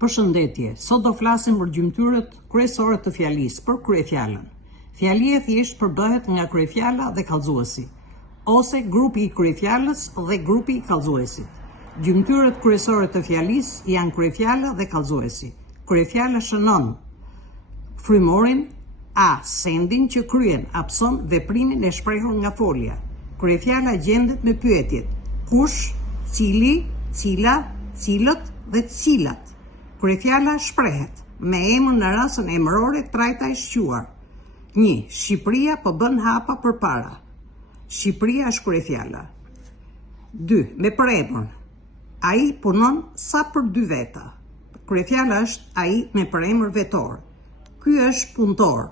Përshëndetje, sot do flasim për gjymtyrët kryesore të fjalisë, për kryefjalën. Fjalia thjesht përbëhet nga kryefjala dhe kallëzuesi, ose grupi i kryefjalës dhe grupi i kallëzuesit. Gjymtyrët kryesore të fjalisë janë kryefjala dhe kallëzuesi. Kryefjala shënon frymorin a sendin që kryen hapson veprimin e shprehur nga folja. Kryefjala gjendet me pyetjet: kush, cili, cila, cilët dhe cilat. Kryefjala shprehet me emër në rastën emërore trajta e shquar. 1. Shqipëria po bën hapa përpara. Shqipëria është kryefjala. 2. Me përemër. Ai punon sa për 2 veta. Kryefjala është ai me përemër vetor. Ky është punëtor.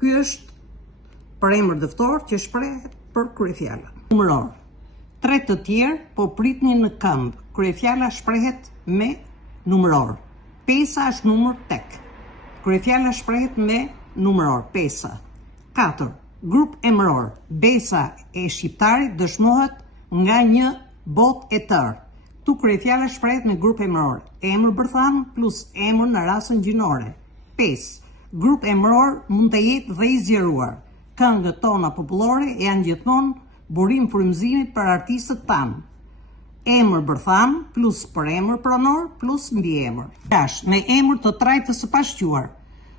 Ky është përemër dëftor që shprehet për kryefjalën. Numëror. 3 të tjerë po pritnin në këmbë. Kryefjala shprehet me numëror. Pesa është numër tek. Kryefjala shprehet me numëror, pesa. 4. Grup emëror. Besa e shqiptarit dëshmohet nga një botë e tërë. Tu kryefjala shprehet me grup emëror. Emër bërthan plus emër në rastën gjinore. 5. Grup emëror mund të jetë dhe i zgjeruar. Këngët tona popullore janë gjithmonë burim frymëzimi për artistët tanë. Emër bërthan plus përemër pronor plus mbiemër. 6. Me emër të trajtës së pashquar.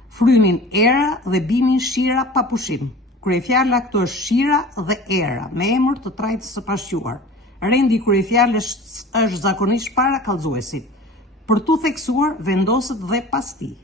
Frynin era dhe bimin shira pa pushim. Kryefjala këtu është shira dhe era me emër të trajtës së pashquar. Rendi i kryefjalës është zakonisht para kallëzuesit. Për tu theksuar vendoset dhe pas tij.